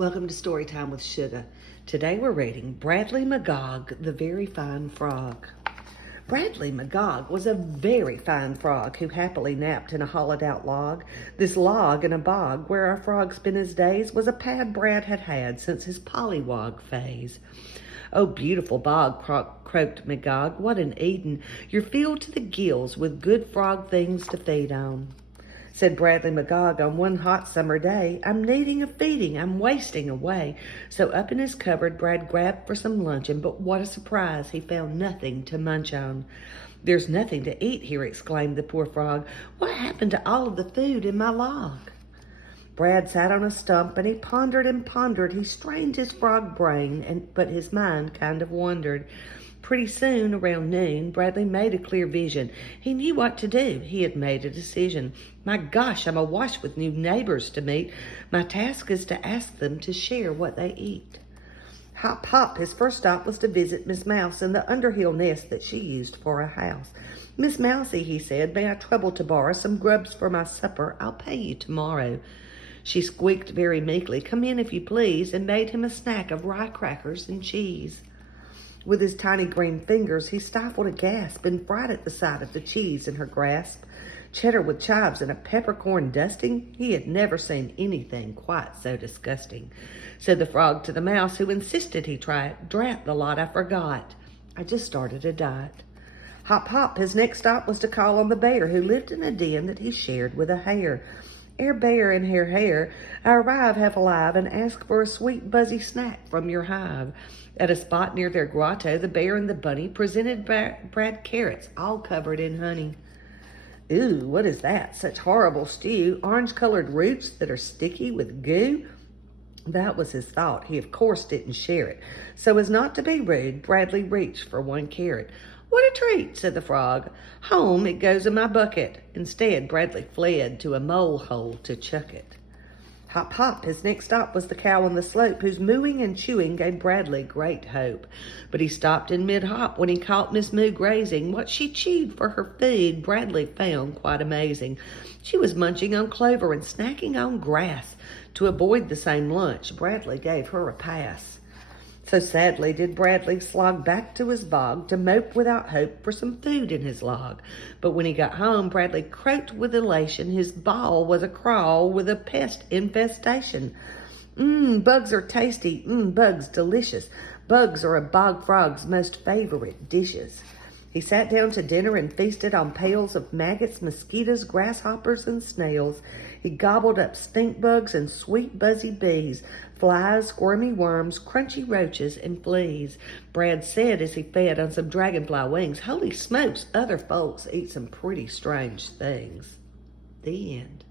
Welcome to Storytime with Sugar. Today we're reading Bradley McGogg, the Very Fine Frog. Bradley McGogg was a very fine frog who happily napped in a hollowed-out log. This log in a bog where our frog spent his days was a pad Brad had had since his pollywog phase. "Oh, beautiful bog," croaked McGogg, "what an Eden! You're filled to the gills with good frog things to feed on." Said Bradley McGogg on one hot summer day, "I'm needing a feeding, I'm wasting away." So up in his cupboard Brad grabbed for some luncheon, but what a surprise, he found nothing to munch on. "There's nothing to eat here," exclaimed the poor frog. "What happened to all of the food in my log?" Brad sat on a stump and he pondered and pondered. He strained his frog brain, but his mind kind of wandered. Pretty soon, around noon, Bradley made a clear vision. He knew what to do. He had made a decision. "My gosh, I'm awash with new neighbors to meet. My task is to ask them to share what they eat." Hop, hop, his first stop was to visit Miss Mouse in the underhill nest that she used for a house. "Miss Mousie," he said, "may I trouble to borrow some grubs for my supper? I'll pay you tomorrow." She squeaked very meekly, "Come in if you please," and made him a snack of rye crackers and cheese. With his tiny green fingers, he stifled a gasp and fried at the sight of the cheese in her grasp. Cheddar with chives and a peppercorn dusting? He had never seen anything quite so disgusting. Said the frog to the mouse, who insisted he try it, "Drat the lot, I forgot. I just started a diet." Hop, hop, his next stop was to call on the bear, who lived in a den that he shared with a hare. "Air bear and hare, I arrive half alive and ask for a sweet buzzy snack from your hive." At a spot near their grotto, the bear and the bunny presented Brad carrots all covered in honey. "Ooh, what is that? Such horrible stew. Orange-colored roots that are sticky with goo?" That was his thought. He, of course, didn't share it. So as not to be rude, Bradley reached for one carrot. "What a treat," said the frog. "Home it goes in my bucket." Instead, Bradley fled to a mole hole to chuck it. Hop, hop, his next stop was the cow on the slope, whose mooing and chewing gave Bradley great hope. But he stopped in mid-hop when he caught Miss Moo grazing. What she chewed for her food, Bradley found quite amazing. She was munching on clover and snacking on grass. To avoid the same lunch, Bradley gave her a pass. So sadly did Bradley slog back to his bog to mope without hope for some food in his log. But when he got home, Bradley croaked with elation. His ball was a crawl with a pest infestation. Bugs are tasty. Bugs delicious. Bugs are a bog frog's most favorite dishes." He sat down to dinner and feasted on pails of maggots, mosquitoes, grasshoppers, and snails. He gobbled up stink bugs and sweet buzzy bees, flies, squirmy worms, crunchy roaches, and fleas. Brad said as he fed on some dragonfly wings, "Holy smokes, other folks eat some pretty strange things." The end.